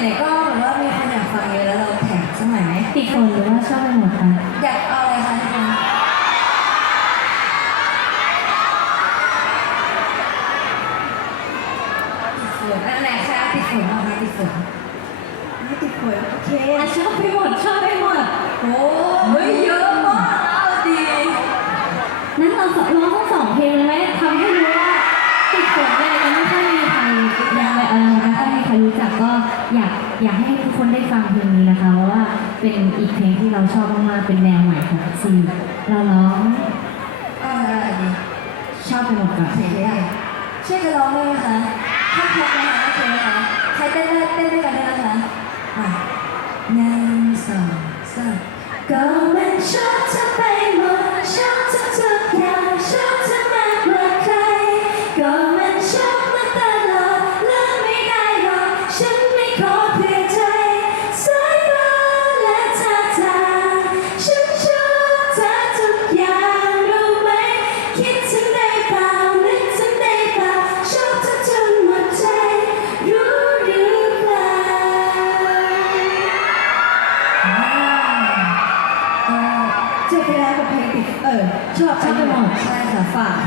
ไหนๆก็แบบว่ามีคนอยากฟังเยอะแล้วเราแถมสักหน่อยไหมติดคนหรือว่าชอบไปหมดคะอยากเอาอะไรคะทุกคนติดฝนอันไหนคะติดฝนเอาคะติดฝนไม่ติดฝนโอเคอะชอบไปหมดชอบไปหมดโอ้เฮ้ยเยอะมากเอาดีนั้นเราร้องทั้งสองเพลงเลยไหม อยากอยากให้ทุกคนได้ฟังเพลงนี้นะคะเพราะว่าเป็นอีกเพลงที่เราชอบมากๆเป็นแนวใหม่ของซีเราร้องเอาอะไรดีชอบไปหมดก่อนเสียงช่วยกันร้องได้ไหมคะถ้าพร้อมนะคะโอเคไหมคะใครเต้นได้เต้นด้วยกันได้นะคะอะหนึ่งสองสามก็มันชอบเธอ ชอบชอบไปหมดใช่ค่ะฝาก